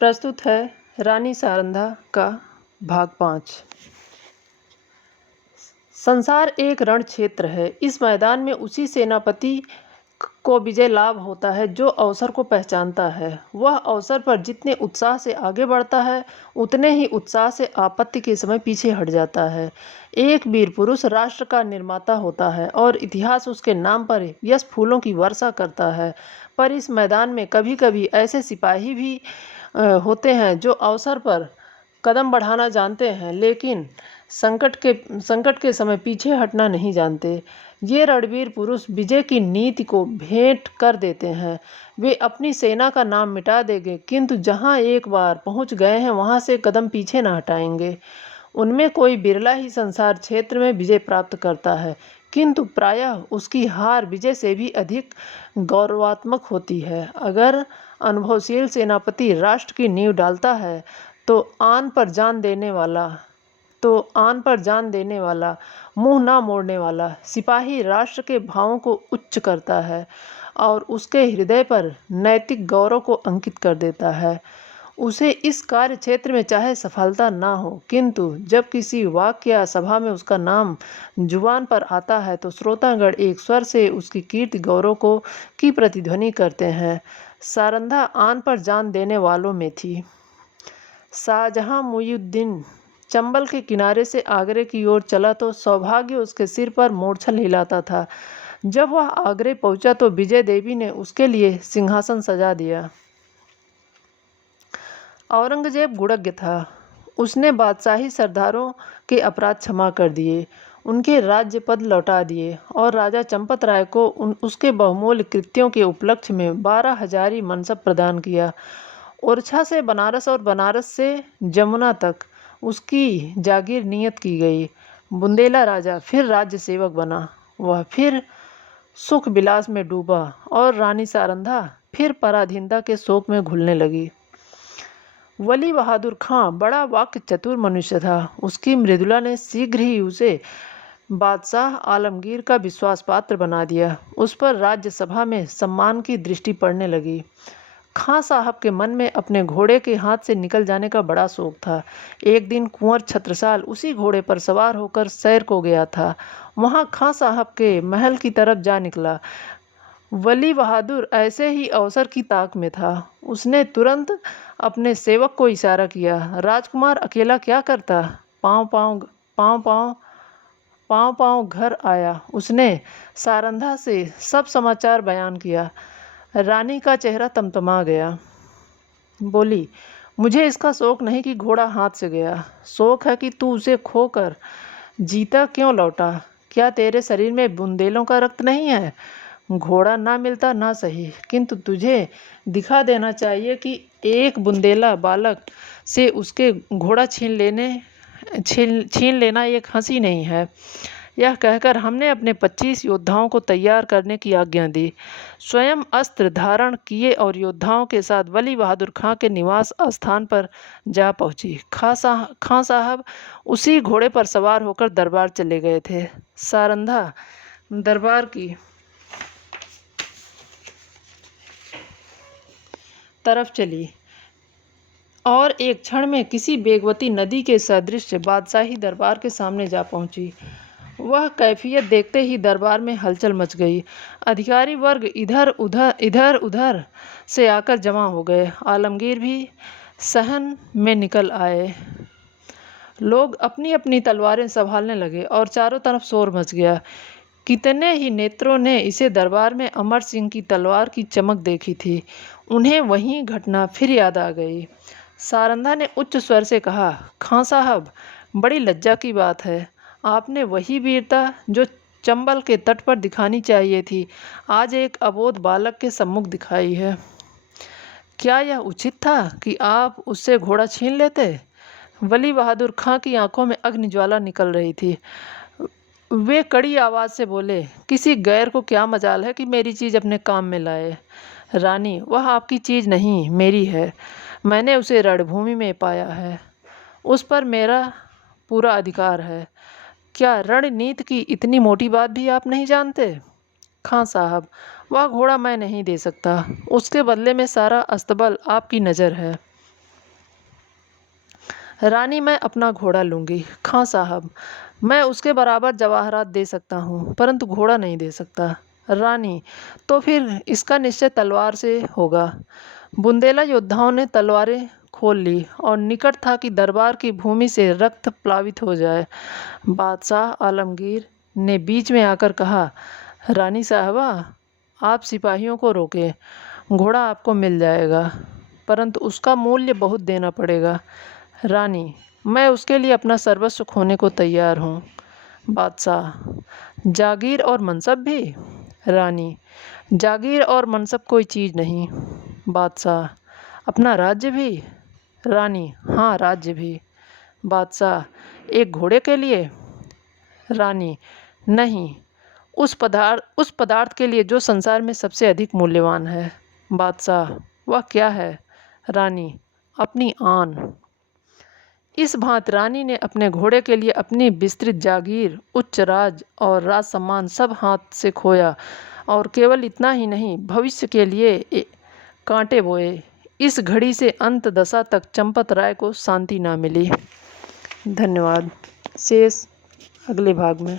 प्रस्तुत है रानी सारंधा का भाग 5। संसार एक रण क्षेत्र है। इस मैदान में उसी सेनापति को विजय लाभ होता है जो अवसर को पहचानता है। वह अवसर पर जितने उत्साह से आगे बढ़ता है, उतने ही उत्साह से आपत्ति के समय पीछे हट जाता है। एक वीर पुरुष राष्ट्र का निर्माता होता है और इतिहास उसके नाम पर यश फूलों की वर्षा करता है। पर इस मैदान में कभी कभी ऐसे सिपाही भी होते हैं जो अवसर पर कदम बढ़ाना जानते हैं, लेकिन संकट के समय पीछे हटना नहीं जानते। ये रणवीर पुरुष विजय की नीति को भेंट कर देते हैं। वे अपनी सेना का नाम मिटा देंगे, किंतु जहां एक बार पहुंच गए हैं वहां से कदम पीछे न हटाएंगे। उनमें कोई बिरला ही संसार क्षेत्र में विजय प्राप्त करता है, किंतु प्रायः उसकी हार विजय से भी अधिक गौरवात्मक होती है। अगर अनुभवशील सेनापति राष्ट्र की नींव डालता है तो आन पर जान देने वाला, मुंह ना मोड़ने वाला सिपाही राष्ट्र के भावों को उच्च करता है और उसके हृदय पर नैतिक गौरव को अंकित कर देता है। उसे इस कार्य क्षेत्र में चाहे सफलता ना हो, किंतु जब किसी वाक्य या सभा में उसका नाम जुबान पर आता है तो श्रोतागण एक स्वर से उसकी कीर्ति गौरव की प्रतिध्वनि करते हैं। सारंधा आन पर जान देने वालों में थी। शाहजहां मुइनुद्दीन चंबल के किनारे से आगरे की ओर चला तो सौभाग्य उसके सिर पर मूर्छल हिलाता था। जब वह आगरे पहुंचा तो विजय देवी ने उसके लिए सिंहासन सजा दिया। औरंगजेब गुड़ज्ञ था। उसने बादशाही सरदारों के अपराध क्षमा कर दिए, उनके राज्य पद लौटा दिए और राजा चंपत राय को उसके बहुमूल्य कृत्यों के उपलक्ष्य में 12 हजारी मनसब प्रदान किया। ओरछा से बनारस और बनारस से जमुना तक उसकी जागीर नियत की गई। बुंदेला राजा फिर राज्य सेवक बना। वह फिर सुख विलास में डूबा और रानी सारंधा फिर पराधीनता के शोक में घुलने लगी। वली बहादुर खां बड़ा वाक्य चतुर मनुष्य था। उसकी मृदुला ने शीघ्र ही उसे बादशाह आलमगीर का विश्वास पात्र बना दिया। उस पर राज्यसभा में सम्मान की दृष्टि पड़ने लगी। खां साहब के मन में अपने घोड़े के हाथ से निकल जाने का बड़ा शौक था। एक दिन कुंवर छत्रसाल उसी घोड़े पर सवार होकर सैर को गया था। वहां खां साहब के महल की तरफ जा निकला। वली बहादुर ऐसे ही अवसर की ताक में था। उसने तुरंत अपने सेवक को इशारा किया। राजकुमार अकेला क्या करता? पाँव पाँव घर आया। उसने सारंधा से सब समाचार बयान किया। रानी का चेहरा तमतमा गया। बोली, मुझे इसका शौक नहीं कि घोड़ा हाथ से गया। शौक है कि तू उसे खोकर जीता क्यों लौटा। क्या तेरे शरीर में बुंदेलों का रक्त नहीं है? घोड़ा ना मिलता ना सही, किंतु तुझे दिखा देना चाहिए कि एक बुंदेला बालक से उसके घोड़ा छीन लेना एक हंसी नहीं है। यह कहकर हमने अपने 25 योद्धाओं को तैयार करने की आज्ञा दी। स्वयं अस्त्र धारण किए और योद्धाओं के साथ वली बहादुर खां के निवास स्थान पर जा पहुंची। खां साहब उसी घोड़े पर सवार होकर दरबार चले गए थे। सारंधा दरबार की तरफ चली और एक क्षण में किसी बेगवती नदी के सदृश बादशाही दरबार के सामने जा पहुंची। वह कैफियत देखते ही दरबार में हलचल मच गई। अधिकारी वर्ग इधर उधर से आकर जमा हो गए। आलमगीर भी सहन में निकल आए। लोग अपनी अपनी तलवारें संभालने लगे और चारों तरफ शोर मच गया। कितने ही नेत्रों ने इसे दरबार में अमर सिंह की तलवार की चमक देखी थी। उन्हें वही घटना फिर याद आ गई। सारंधा ने उच्च स्वर से कहा, खां साहब, बड़ी लज्जा की बात है। आपने वही वीरता जो चंबल के तट पर दिखानी चाहिए थी, आज एक अबोध बालक के सम्मुख दिखाई है। क्या यह उचित था कि आप उससे घोड़ा छीन लेते? वली बहादुर खां की आंखों में अग्निज्वाला निकल रही थी। वे कड़ी आवाज से बोले, किसी गैर को क्या मजाल है कि मेरी चीज अपने काम में लाए। रानी, वह आपकी चीज नहीं, मेरी है। मैंने उसे रणभूमि में पाया है। उस पर मेरा पूरा अधिकार है। क्या रणनीति की इतनी मोटी बात भी आप नहीं जानते? खां साहब, वह घोड़ा मैं नहीं दे सकता। उसके बदले में सारा अस्तबल आपकी नज़र है। रानी, मैं अपना घोड़ा लूँगी। खां साहब, मैं उसके बराबर जवाहरात दे सकता हूँ, परंतु घोड़ा नहीं दे सकता। रानी, तो फिर इसका निश्चय तलवार से होगा। बुंदेला योद्धाओं ने तलवारें खोल ली और निकट था कि दरबार की भूमि से रक्त प्लावित हो जाए। बादशाह आलमगीर ने बीच में आकर कहा, रानी साहबा, आप सिपाहियों को रोकें। घोड़ा आपको मिल जाएगा, परंतु उसका मूल्य बहुत देना पड़ेगा। रानी, मैं उसके लिए अपना सर्वस्व खोने को तैयार हूँ। बादशाह, जागीर और मनसब भी? रानी, जागीर और मनसब कोई चीज़ नहीं। बादशाह, अपना राज्य भी? रानी, हाँ, राज्य भी। बादशाह, एक घोड़े के लिए? रानी, नहीं, उस पदार्थ के लिए जो संसार में सबसे अधिक मूल्यवान है। बादशाह, वह क्या है? रानी, अपनी आन। इस भांति रानी ने अपने घोड़े के लिए अपनी विस्तृत जागीर, उच्च राज और राज सम्मान सब हाथ से खोया, और केवल इतना ही नहीं, भविष्य के लिए कांटे बोए। इस घड़ी से अंत दशा तक चंपत राय को शांति ना मिली। धन्यवाद। शेष अगले भाग में।